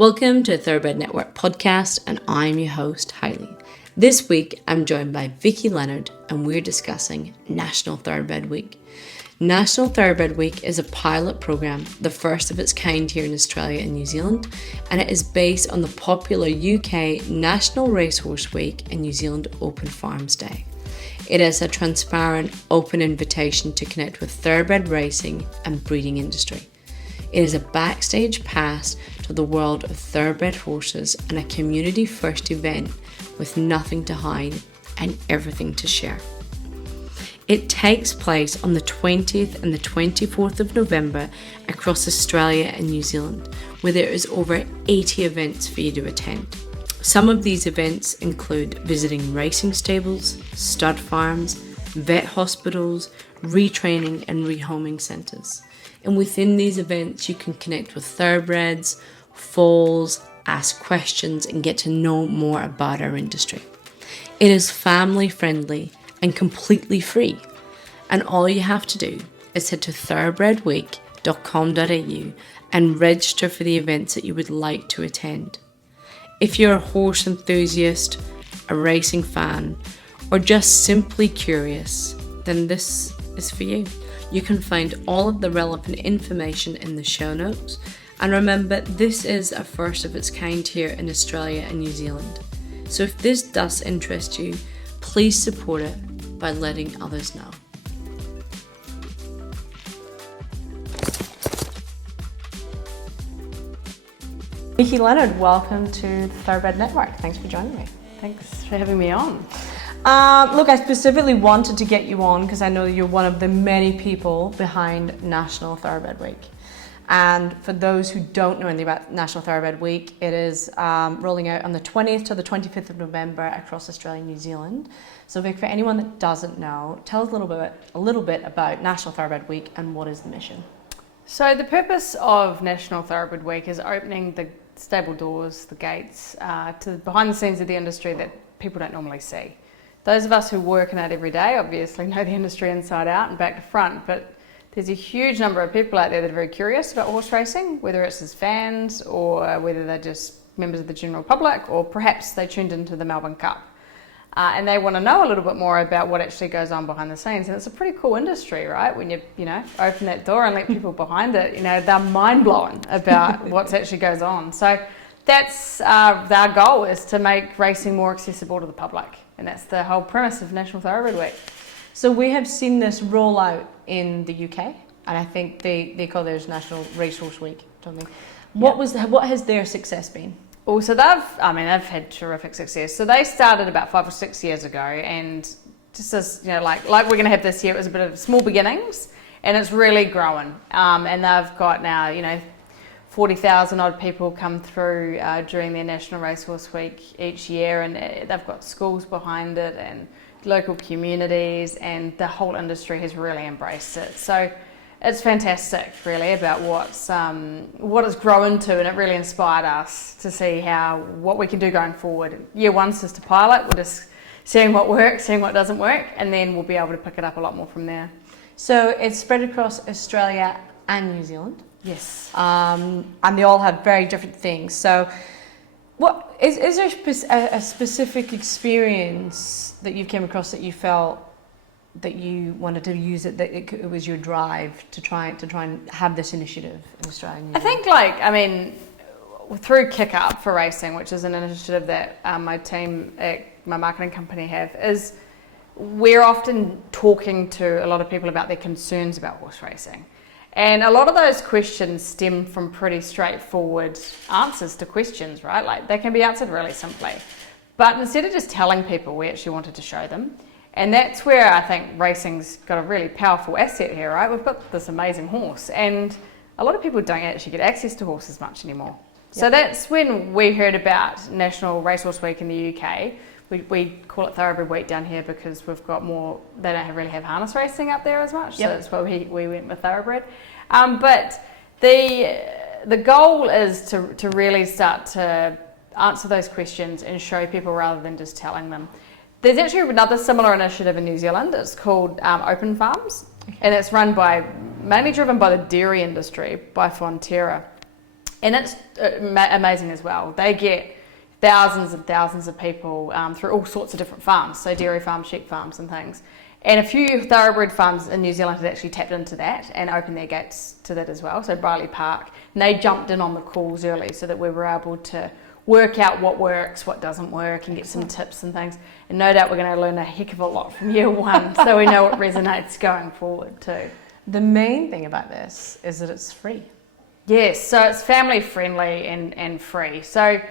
Welcome to the Thoroughbred Network podcast, and I'm your host, Hailey. This week, I'm joined by Vicky Leonard, and we're discussing National Thoroughbred Week. National Thoroughbred Week is a pilot program, the first of its kind here in Australia and New Zealand, and it is based on the popular UK National Racehorse Week and New Zealand Open Farms Day. It is a transparent, open invitation to connect with thoroughbred racing and breeding industry. It is a backstage pass to the world of thoroughbred horses and a community-first event with nothing to hide and everything to share. It takes place on the 20th and the 24th of November across Australia and New Zealand, where there is over 80 events for you to attend. Some of these events include visiting racing stables, stud farms, vet hospitals, retraining and rehoming centres. And within these events, you can connect with thoroughbreds, foals, ask questions, and get to know more about our industry. It is family friendly and completely free. And all you have to do is head to thoroughbredweek.com.au and register for the events that you would like to attend. If you're a horse enthusiast, a racing fan, or just simply curious, then this is for you. You can find all of the relevant information in the show notes. And remember, this is a first of its kind here in Australia and New Zealand. So if this does interest you, please support it by letting others know. Vicky Leonard, welcome to the Thoroughbred Network. Thanks for joining me. Thanks for having me on. Look, I specifically wanted to get you on because I know you're one of the many people behind National Thoroughbred Week. And for those who don't know anything about National Thoroughbred Week, it is rolling out on the 20th to the 25th of November across Australia and New Zealand. So Vic, for anyone that doesn't know, tell us a little bit about National Thoroughbred Week and what is the mission? So the purpose of National Thoroughbred Week is opening the stable doors, the gates, to behind the scenes of the industry that people don't normally see. Those of us who work in it every day obviously know the industry inside out and back to front, but there's a huge number of people out there that are very curious about horse racing, whether it's as fans or whether they're just members of the general public, or perhaps they tuned into the Melbourne Cup. And they want to know a little bit more about what actually goes on behind the scenes. And it's a pretty cool industry, right? When you open that door and let people behind it, they're mind blown about what actually goes on. So that's our goal, is to make racing more accessible to the public. And that's the whole premise of National Thoroughbred Week. So we have seen this roll out in the UK, and I think they call theirs National Racehorse Week, don't they? What has their success been? Oh, so they've had terrific success. So they started about 5 or 6 years ago, and just as like we're going to have this year, it was a bit of small beginnings, and it's really growing. And they've got now 40,000 odd people come through during their National Racehorse Week each year, and they've got schools behind it and local communities, and the whole industry has really embraced it. So it's fantastic, really, about what it's grown to, and it really inspired us to see what we can do going forward. Year one's just a pilot. We're just seeing what works, seeing what doesn't work, and then we'll be able to pick it up a lot more from there. So it's spread across Australia and New Zealand. Yes. And they all have very different things. So what is there a specific experience that you came across that you felt that you wanted to use it, that it was your drive to try and have this initiative in Australia and New Zealand? I think through Kick Up for Racing, which is an initiative that my team at my marketing company have, is we're often talking to a lot of people about their concerns about horse racing. And a lot of those questions stem from pretty straightforward answers to questions, right? Like, they can be answered really simply. But instead of just telling people, we actually wanted to show them. And that's where I think racing's got a really powerful asset here, right? We've got this amazing horse, and a lot of people don't actually get access to horses much anymore. Yep. So that's when we heard about National Racehorse Week in the UK. We call it Thoroughbred Week down here because we've got more, they don't really have harness racing up there as much, yep. So that's why we went with Thoroughbred. But the goal is to really start to answer those questions and show people rather than just telling them. There's actually another similar initiative in New Zealand. It's called Open Farms, and it's mainly driven by the dairy industry, by Fonterra. And it's amazing as well. They get thousands and thousands of people through all sorts of different farms, so dairy farms, sheep farms and things. And a few thoroughbred farms in New Zealand had actually tapped into that and opened their gates to that as well, so Briley Park. And they jumped in on the calls early so that we were able to work out what works, what doesn't work, and get some tips and things. And no doubt we're going to learn a heck of a lot from year one, so we know what resonates going forward too. The main thing about this is that it's free. Yes, so it's family friendly and free. So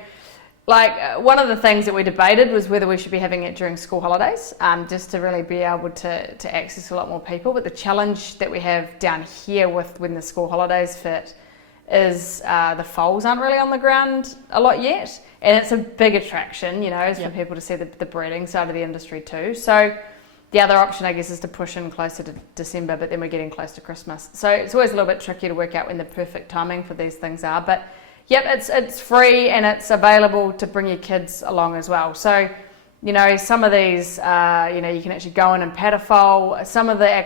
one of the things that we debated was whether we should be having it during school holidays, just to really be able to access a lot more people. But the challenge that we have down here with when the school holidays fit is the foals aren't really on the ground a lot yet. And it's a big attraction, for people to see the breeding side of the industry too. So the other option, I guess, is to push in closer to December, but then we're getting close to Christmas. So it's always a little bit tricky to work out when the perfect timing for these things are. But yep, it's free and it's available to bring your kids along as well. So, some of these, you can actually go in and pet a foal. Some of the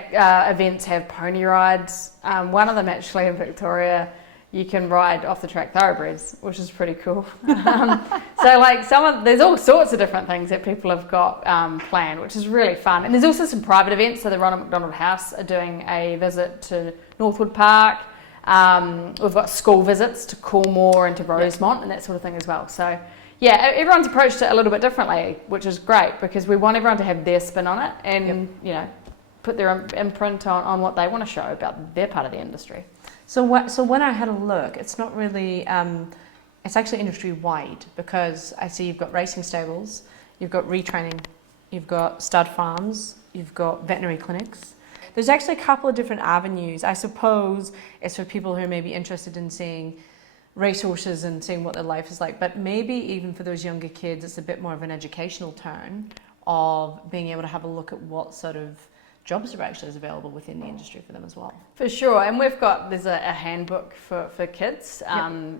events have pony rides. One of them actually in Victoria, you can ride off the track thoroughbreds, which is pretty cool. There's all sorts of different things that people have got planned, which is really fun. And there's also some private events. So the Ronald McDonald House are doing a visit to Northwood Park. We've got school visits to Coolmore and to Rosemont and that sort of thing as well. So yeah, everyone's approached it a little bit differently, which is great because we want everyone to have their spin on it and put their imprint on what they want to show about their part of the industry. So when I had a look, it's not really, it's actually industry wide because I see you've got racing stables, you've got retraining, you've got stud farms, you've got veterinary clinics. There's actually a couple of different avenues. I suppose it's for people who may be interested in seeing racehorses and seeing what their life is like, but maybe even for those younger kids, it's a bit more of an educational turn of being able to have a look at what sort of jobs are actually available within the industry for them as well. For sure, and there's a handbook for kids,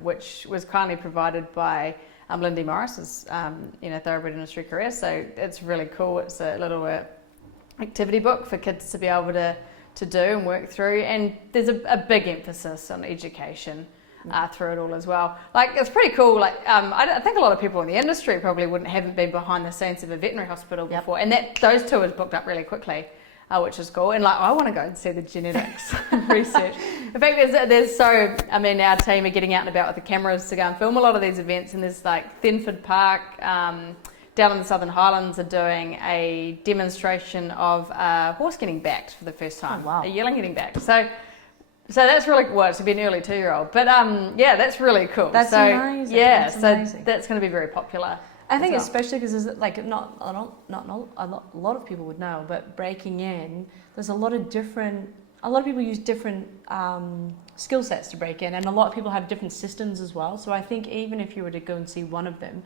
which was kindly provided by Lindy Morris's thoroughbred industry career, so it's really cool. It's a little activity book for kids to be able to do and work through, and there's a big emphasis on education through it all as well. It's pretty cool. I think a lot of people in the industry probably haven't been behind the scenes of a veterinary hospital before, and those tours booked up really quickly. Which is cool, and I want to go and see the genetics research. In fact, our team are getting out and about with the cameras to go and film a lot of these events, and there's Thenford Park down in the Southern Highlands are doing a demonstration of a horse getting backed for the first time. Oh, wow. A yearling getting backed. So that's really well. It's to be an early 2-year-old, but that's really cool. That's amazing. Yeah, that's amazing. That's going to be very popular. I think especially because there's not a lot of people would know, but breaking in, there's a lot of people use different skill sets to break in, and a lot of people have different systems as well. So I think even if you were to go and see one of them,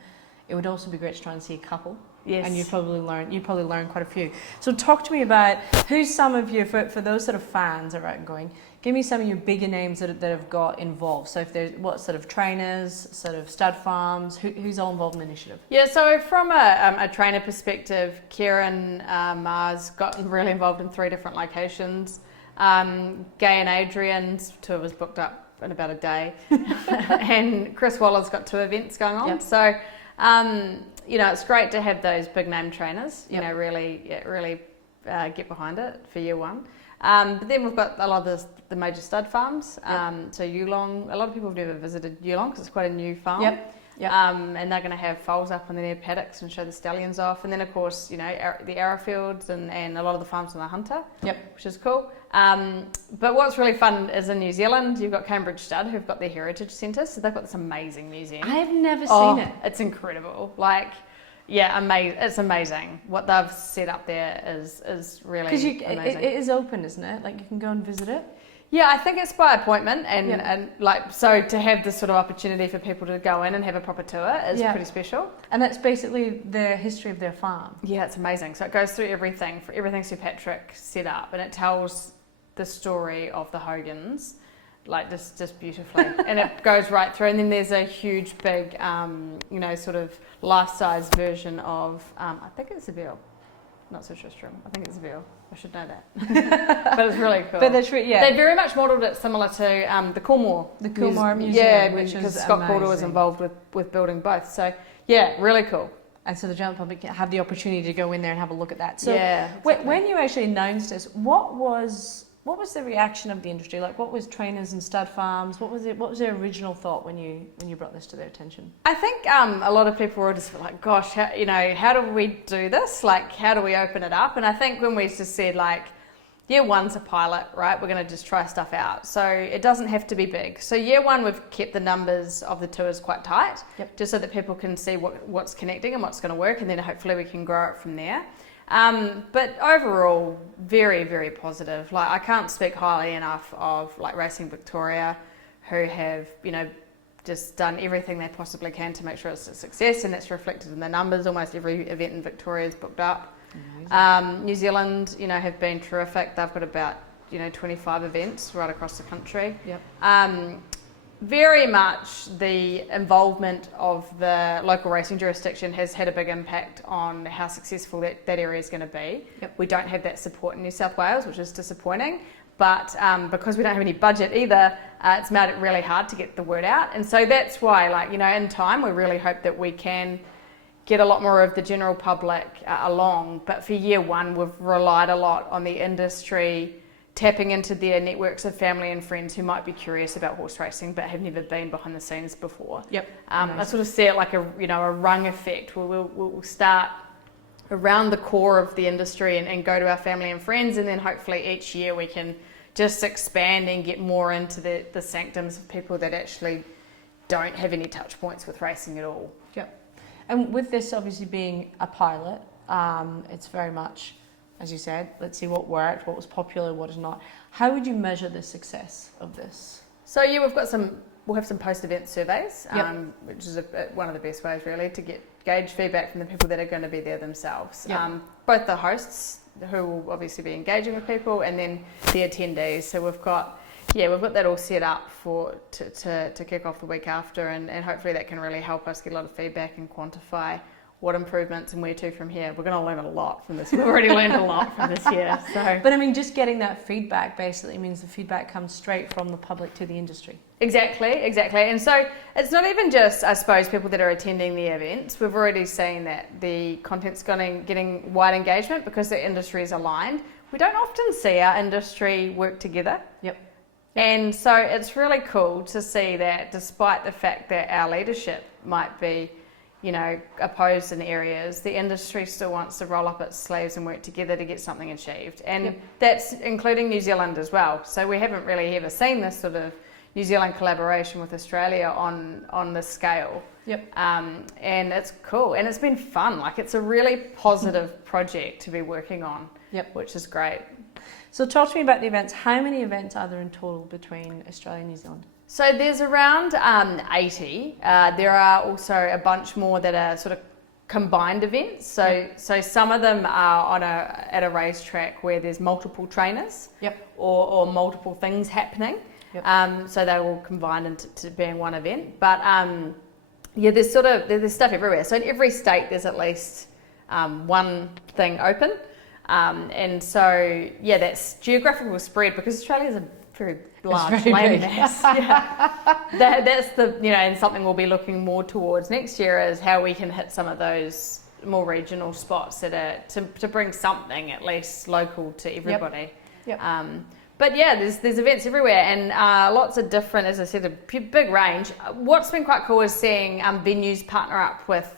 it would also be great to try and see a couple. Yes. And you'd probably learn quite a few. So talk to me about who's some of you, for those sort of fans that are out and going, give me some of your bigger names that have got involved. So if there's what sort of trainers, sort of stud farms, who's all involved in the initiative? Yeah, so from a trainer perspective, Kieran Mars got really involved in 3 different locations. Gay and Adrian's tour was booked up in about a day. And Chris Waller's got 2 events going on. Yep. So, it's great to have those big name trainers, really get behind it for year one. But then we've got a lot of the major stud farms. So Yulong, a lot of people have never visited Yulong because it's quite a new farm. Yep. And they're going to have foals up in their paddocks and show the stallions off. And then, of course, the Arrowfields and a lot of the farms on the Hunter, which is cool. But what's really fun is in New Zealand, you've got Cambridge Stud, who've got their heritage centre. So they've got this amazing museum. I have never seen it. It's incredible. Amazing. It's amazing. What they've set up there is really amazing. Because it is open, isn't it? You can go and visit it. Yeah, I think it's by appointment, and so to have this sort of opportunity for people to go in and have a proper tour is pretty special. And that's basically the history of their farm. Yeah, it's amazing. So it goes through everything Sir Patrick set up, and it tells the story of the Hogans, just beautifully, and it goes right through. And then there's a huge, big, sort of life-size version of I think it's a Bill. not Sir Tristram. I think it's Veal. I should know that. But it's really cool. But that's yeah. They very much modelled it similar to the Coolmore. The Coolmore Museum, yeah, which because is Scott Calder was amazing. involved with building both. So yeah, really cool. And so the general public have the opportunity to go in there and have a look at that. So yeah, exactly. when you actually announced this, what was the reaction of the industry? Like, what was trainers and stud farms? What was their original thought when you brought this to their attention? I think a lot of people were just like, gosh, how do we do this? Like, how do we open it up? And I think when we just said, like, year one's a pilot, right? We're going to just try stuff out. So it doesn't have to be big. So year one, we've kept the numbers of the tours quite tight, just so that people can see what's connecting and what's going to work. And then hopefully we can grow it from there. But overall, very, very positive. Like, I can't speak highly enough of like Racing Victoria, who have, just done everything they possibly can to make sure it's a success, and that's reflected in the numbers. Almost every event in Victoria is booked up. New Zealand, have been terrific. They've got about, 25 events right across the country. Very much the involvement of the local racing jurisdiction has had a big impact on how successful that area is going to be. We don't have that support in New South Wales, which is disappointing. But because we don't have any budget either, it's made it really hard to get the word out. And so that's why, in time, we really hope that we can get a lot more of the general public along. But for year one, we've relied a lot on the industry tapping into their networks of family and friends who might be curious about horse racing but have never been behind the scenes before. I sort of see it like a rung effect where we'll start around the core of the industry and go to our family and friends, and then hopefully each year we can just expand and get more into the sanctums of people that actually don't have any touch points with racing at all. And with this obviously being a pilot, it's very much, as you said, let's see what worked, what was popular, what is not. How would you measure the success of this? So we'll have some post-event surveys, which is one of the best ways really to gauge feedback from the people that are going to be there themselves. Both the hosts, who will obviously be engaging with people, and then the attendees. So we've got that all set up to kick off the week after, and hopefully that can really help us get a lot of feedback and quantify what improvements and where to from here. We're going to learn a lot from this. We've already learned a lot from this year. So, but I mean, just getting that feedback basically means the feedback comes straight from the public to the industry. Exactly. And so it's not even just, I suppose, people that are attending the events. We've already seen that the content's getting wide engagement because the industry is aligned. We don't often see our industry work together. And so it's really cool to see that despite the fact that our leadership might be opposed in areas, the industry still wants to roll up its sleeves and work together to get something achieved. And that's including New Zealand as well. So we haven't really ever seen this sort of New Zealand collaboration with Australia on this scale. And it's cool. And it's been fun. Like, it's a really positive project to be working on, which is great. So talk to me about the events. How many events are there in total between Australia and New Zealand? So there's around 80. There are also a bunch more that are sort of combined events. So some of them are at a racetrack where there's multiple trainers or multiple things happening. So they will combine into being one event. But there's stuff everywhere. So in every state there's at least one thing open. And so that's geographical spread because Australia is a very large landmass. That's and something we'll be looking more towards next year is how we can hit some of those more regional spots that are to bring something at least local to everybody. But there's events everywhere and lots of different, as I said, a big range. What's been quite cool is seeing venues partner up with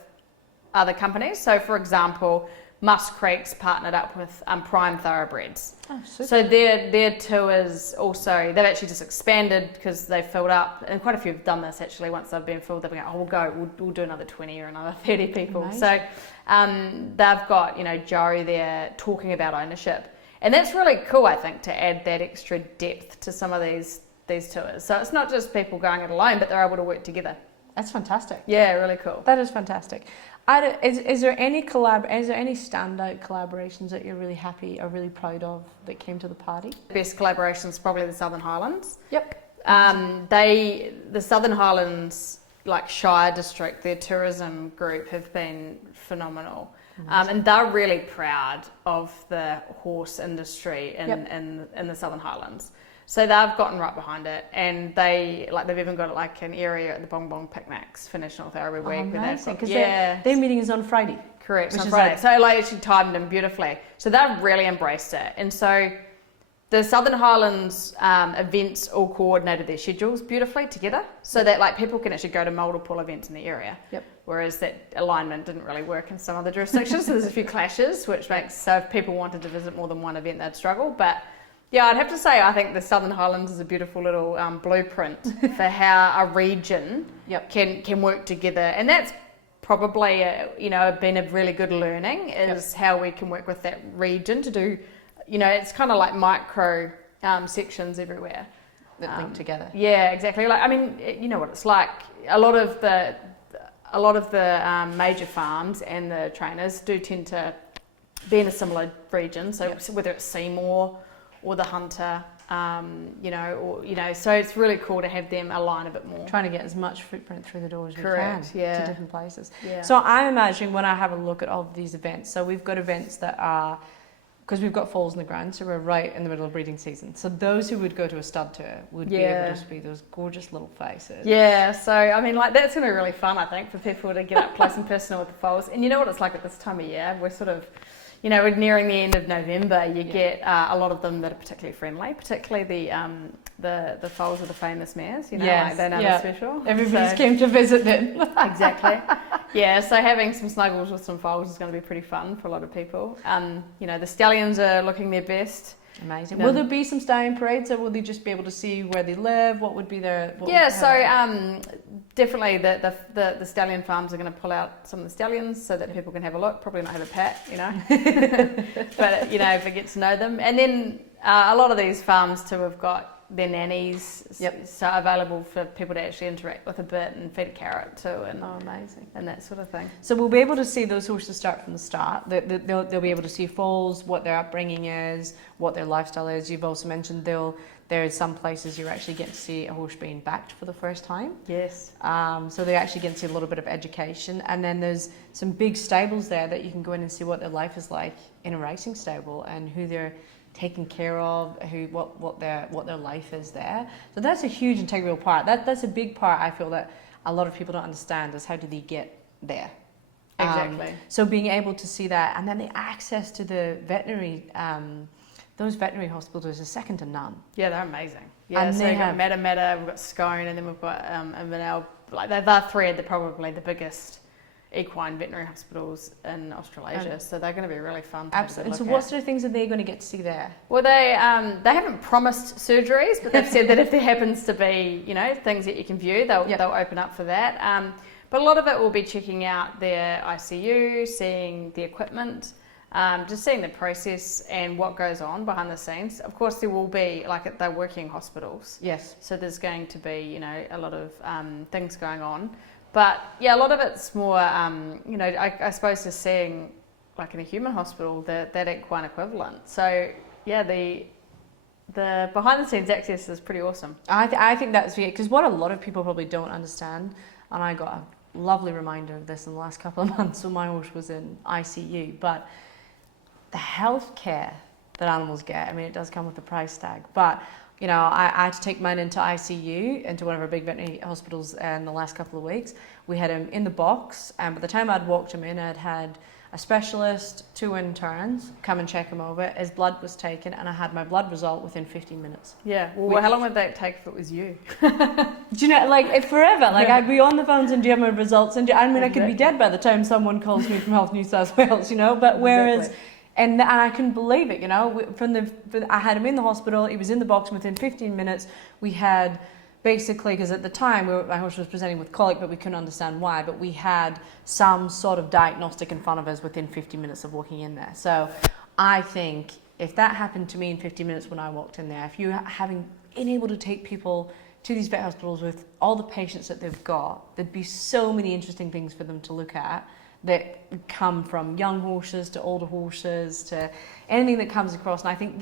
other companies. So for example, Musk Creek's partnered up with Prime Thoroughbreds. Oh, super. So their tours also, they've actually just expanded because they've filled up, and quite a few have done this actually. Once they've been filled, they've been we'll do another 20 or another 30 people. Amazing. So they've got Joe there talking about ownership, and that's really cool. I think to add that extra depth to some of these tours. So it's not just people going it alone, but they're able to work together. That's fantastic. Yeah, really cool. That is fantastic. Is there any standout collaborations that you're really happy or really proud of that came to the party? The best collaboration is probably the Southern Highlands. The Southern Highlands, like Shire District, their tourism group have been phenomenal. And they're really proud of the horse industry in the Southern Highlands. So they've gotten right behind it, and they've even got like an area at the Bong Bong picnics for National Thoroughbred Week. Amazing, because their meeting is on Friday. Correct, which on is Friday. like, so like she timed them beautifully. So they've really embraced it, and so the Southern Highlands events all coordinated their schedules beautifully together, so that like people can actually go to multiple events in the area. Yep. Whereas that alignment didn't really work in some other jurisdictions. So there's a few clashes, which makes so if people wanted to visit more than one event, they'd struggle. But yeah, I'd have to say I think the Southern Highlands is a beautiful little blueprint for how a region can work together, and that's probably been a really good learning is how we can work with that region to do. It's kind of like micro sections everywhere that link together. Yeah, exactly. Like, I mean, you know what it's like. A lot of the major farms and the trainers do tend to be in a similar region. So whether it's Seymour or the Hunter, so it's really cool to have them align a bit more. Trying to get as much footprint through the door as we can to different places. Yeah. So I'm imagining when I have a look at all of these events, so we've got events that are, because we've got foals in the ground, so we're right in the middle of breeding season. So those who would go to a stud tour would be able to see those gorgeous little faces. Yeah, so I mean, like that's going to be really fun, I think, for people to get up close and personal with the foals. And you know what it's like at this time of year? We're sort of, we're nearing the end of November. You get a lot of them that are particularly friendly, particularly the foals of the famous mares. Like they know they're special. Everybody's came to visit them. Exactly. Yeah, so having some snuggles with some foals is going to be pretty fun for a lot of people. The stallions are looking their best. Amazing. Will there be some stallion parades, or will they just be able to see where they live? What would be their... Definitely the stallion farms are going to pull out some of the stallions so that people can have a look, probably not have a pat, but, if it gets to know them. And then a lot of these farms too have got their nannies so available for people to actually interact with a bit and feed a carrot too, and amazing, and that sort of thing. So we'll be able to see those horses start from the start. They'll be able to see foals, what their upbringing is, what their lifestyle is. You've also mentioned there's some places you actually get to see a horse being backed for the first time. Yes. So they actually get to see a little bit of education, and then there's some big stables there that you can go in and see what their life is like in a racing stable and who they're taken care of, what their life is there. So that's a huge integral part. That's a big part I feel that a lot of people don't understand is how do they get there. Exactly. So being able to see that, and then the access to the veterinary, those veterinary hospitals is second to none. Yeah, they're amazing. Yeah, and so we've got Meta, we've got Scone, and then we've got Inverell. Like they're three of probably the biggest equine veterinary hospitals in Australasia, so they're going to be really fun. Absolutely. And so what sort of things are they going to get to see there? Well, they haven't promised surgeries, but they've said that if there happens to be, things that you can view, they'll open up for that. But a lot of it will be checking out their ICU, seeing the equipment, just seeing the process and what goes on behind the scenes. Of course, there will be, they're working hospitals. Yes. So there's going to be, a lot of things going on. But yeah, a lot of it's more, I suppose just seeing, like in a human hospital, that equine equivalent. So yeah, the behind the scenes access is pretty awesome. I think that's it, because what a lot of people probably don't understand, and I got a lovely reminder of this in the last couple of months when my horse was in ICU, but the health care that animals get, I mean, it does come with a price tag, but I had to take mine into ICU, into one of our big veterinary hospitals in the last couple of weeks. We had him in the box, and by the time I'd walked him in, I'd had a specialist, 2 interns come and check him over. His blood was taken, and I had my blood result within 15 minutes. Yeah, well, how long would that take if it was you? Do you know, forever. I'd be on the phones and do you have my results? And I could be dead by the time someone calls me from Health New South Wales, but whereas... Exactly. And I couldn't believe it, I had him in the hospital, he was in the box, and within 15 minutes we had basically, because at the time my horse was presenting with colic, but we couldn't understand why, but we had some sort of diagnostic in front of us within 15 minutes of walking in there. So I think if that happened to me in 15 minutes when I walked in there, if you been able to take people to these vet hospitals with all the patients that they've got, there'd be so many interesting things for them to look at that come from young horses to older horses to anything that comes across. And I think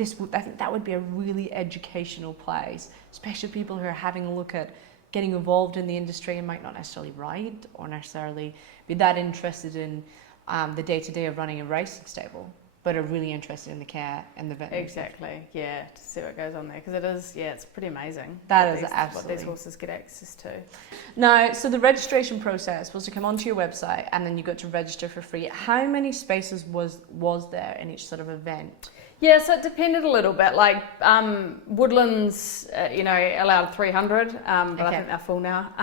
that would be a really educational place, especially people who are having a look at getting involved in the industry and might not necessarily ride or necessarily be that interested in the day-to-day of running a racing stable, but are really interested in the care and the veterinary. Exactly, yeah, to see what goes on there, because it is, it's pretty amazing. Absolutely what these horses get access to. Now, so the registration process was to come onto your website and then you got to register for free. How many spaces was there in each sort of event? Yeah, so it depended a little bit. Like Woodlands, allowed 300, but I think they're full now.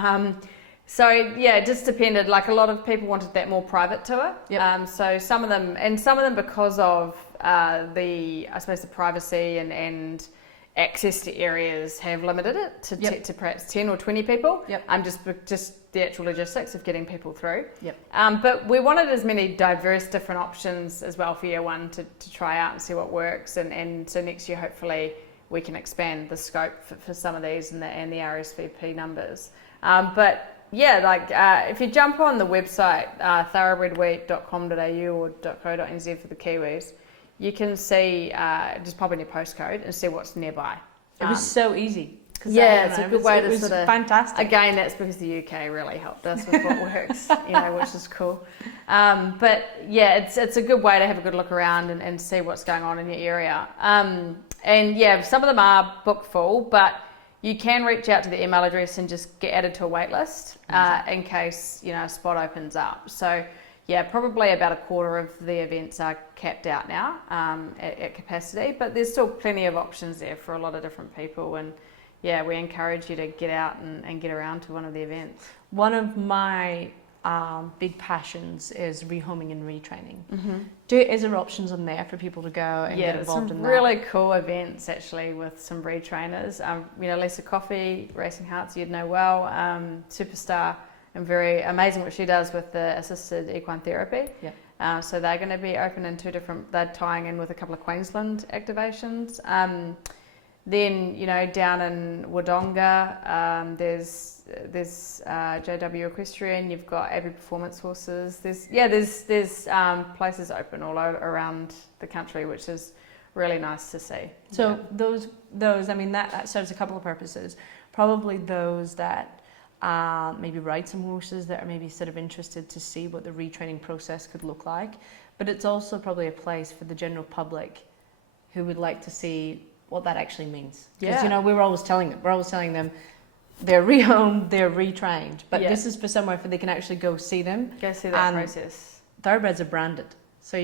So yeah, it just depended. Like a lot of people wanted that more private tour. Yep. So some of them because of the privacy and access to areas have limited it to perhaps 10 or 20 people. Yep. Just the actual logistics of getting people through. Yep. But we wanted as many diverse different options as well for year one to try out and see what works. And so next year, hopefully, we can expand the scope for some of these and the RSVP numbers. But yeah, if you jump on the website, thoroughbredweek.com.au or .co.nz for the Kiwis, you can see, just pop in your postcode and see what's nearby. It was so easy. Yeah, it's a good way to sort of fantastic. Again, that's because the UK really helped us with what works, which is cool. But yeah, it's a good way to have a good look around and see what's going on in your area. And yeah, some of them are booked full, but you can reach out to the email address and just get added to a wait list in case a spot opens up. So yeah, probably about a quarter of the events are capped out now at capacity, but there's still plenty of options there for a lot of different people. And yeah, we encourage you to get out and get around to one of the events. One of my big passions is rehoming and retraining. Mm-hmm. Is there options on there for people to go and get involved in that? Yeah, some really cool events actually with some retrainers. Lisa Coffey, Racing Hearts, you'd know well, superstar and very amazing what she does with the assisted equine therapy. Yeah. So they're going to be open in they're tying in with a couple of Queensland activations. Then, down in Wodonga, there's JW Equestrian. You've got Abbey Performance Horses. There's places open all around the country, which is really nice to see. So those that serves a couple of purposes. Probably those that maybe ride some horses that are maybe sort of interested to see what the retraining process could look like. But it's also probably a place for the general public who would like to see what that actually means. Because we're always telling them they're rehomed, they're retrained, but this is for somewhere where they can actually go see them. Go see that process. Thoroughbreds are branded, so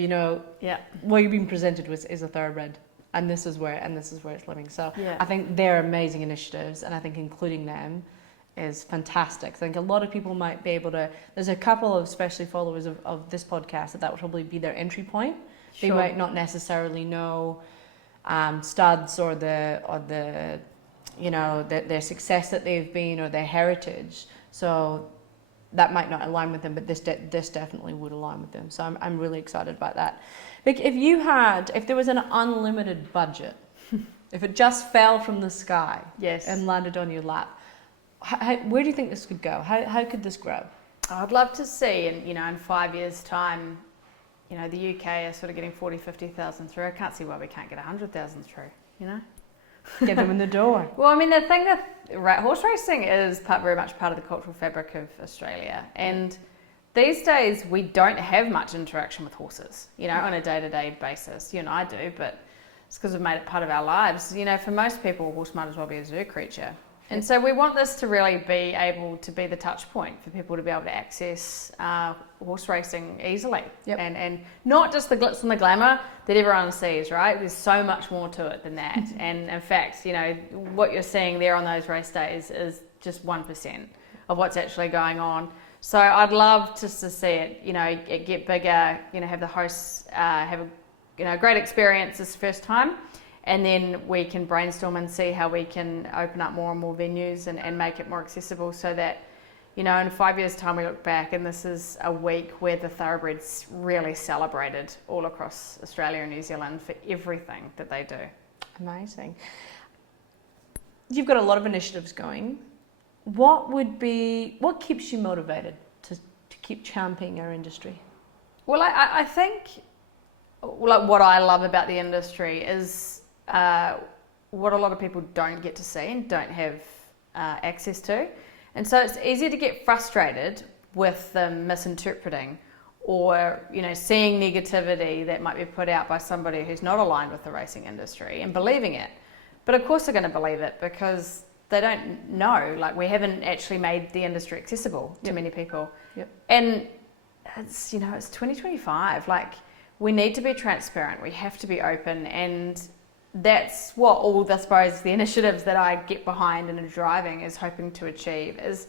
what you're being presented with is a thoroughbred, and this is where it's living. So I think they're amazing initiatives, and I think including them is fantastic. I think a lot of people might be able to. There's a couple of especially followers of this podcast that would probably be their entry point. Sure. They might not necessarily know studs or their success that they've been or their heritage, so that might not align with them, but this definitely would align with them. So I'm really excited about that. Like if there was an unlimited budget, if it just fell from the sky and landed on your lap, where do you think this could go? How could this grow? I'd love to see in 5 years' time, the UK are sort of getting 50,000 through. I can't see why we can't get 100,000 through, Get them in the door. Well, the thing that horse racing is very much part of the cultural fabric of Australia. And these days, we don't have much interaction with horses, on a day-to-day basis. You and I do, but it's because we've made it part of our lives. For most people, a horse might as well be a zoo creature. And so we want this to really be able to be the touch point for people to be able to access horse racing easily. Yep. And not just the glitz and the glamour that everyone sees, right? There's so much more to it than that. And in fact, what you're seeing there on those race days is just 1% of what's actually going on. So I'd love just to see it, it get bigger, have the hosts have a great experience this first time. And then we can brainstorm and see how we can open up more and more venues and make it more accessible so that, in 5 years' time we look back and this is a week where the thoroughbreds really celebrated all across Australia and New Zealand for everything that they do. Amazing. You've got a lot of initiatives going. What keeps you motivated to keep championing our industry? Well, I think what I love about the industry is what a lot of people don't get to see and don't have access to. And so it's easy to get frustrated with them misinterpreting or seeing negativity that might be put out by somebody who's not aligned with the racing industry and believing it. But of course they're going to believe it because they don't know. Like, we haven't actually made the industry accessible to many people. And it's it's 2025. Like, we need to be transparent. We have to be open, and that's what all, I suppose, the initiatives that I get behind and are driving is hoping to achieve. Is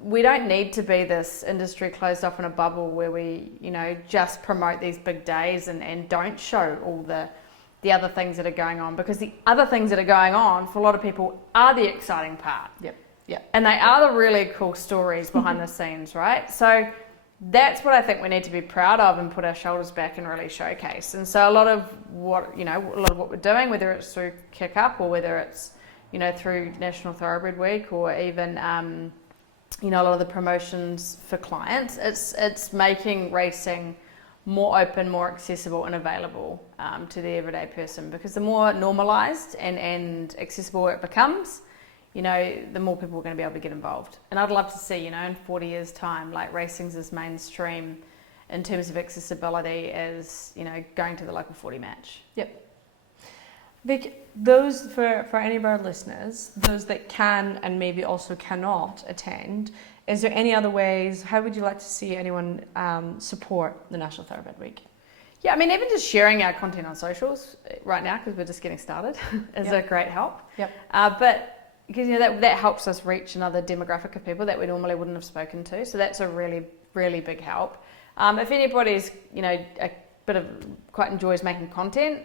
we don't need to be this industry closed off in a bubble where we just promote these big days and don't show all the other things that are going on, because the other things that are going on for a lot of people are the exciting part. And they are the really cool stories behind the scenes, right? So that's what I think we need to be proud of and put our shoulders back and really showcase. And so a lot of what we're doing, whether it's through Kick Up or whether it's through National Thoroughbred Week, or even a lot of the promotions for clients, it's making racing more open, more accessible and available to the everyday person, because the more normalised and accessible it becomes, the more people are going to be able to get involved. And I'd love to see, in 40 years' time, like, racing's as mainstream in terms of accessibility as, going to the local 40 match. Vic, those, for any of our listeners, those that can and maybe also cannot attend, is there any other ways, how would you like to see anyone support the National Thoroughbred Week? Yeah, I mean, even just sharing our content on socials right now, because we're just getting started, is a great help. But because that helps us reach another demographic of people that we normally wouldn't have spoken to. So that's a really, really big help. If anybody's quite enjoys making content,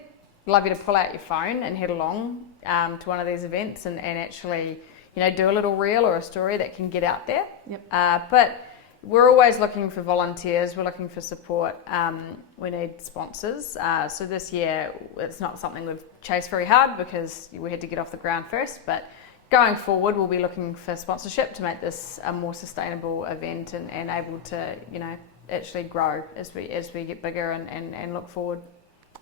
love you to pull out your phone and head along to one of these events and actually do a little reel or a story that can get out there. But we're always looking for volunteers. We're looking for support. We need sponsors. So this year it's not something we've chased very hard because we had to get off the ground first, but going forward, we'll be looking for sponsorship to make this a more sustainable event and able to, actually grow as we get bigger and look forward.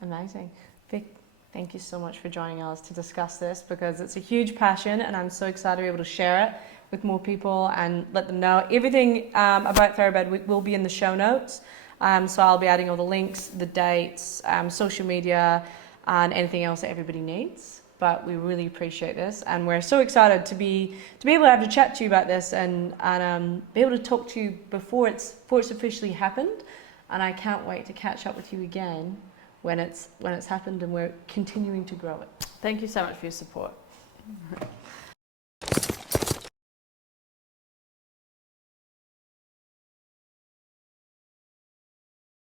Amazing. Vic, thank you so much for joining us to discuss this, because it's a huge passion and I'm so excited to be able to share it with more people and let them know. Everything about Thoroughbred will be in the show notes. So I'll be adding all the links, the dates, social media, and anything else that everybody needs. But we really appreciate this, and we're so excited to be able to have a chat to you about this and be able to talk to you before it's officially happened. And I can't wait to catch up with you again when it's happened and we're continuing to grow it. Thank you so much for your support.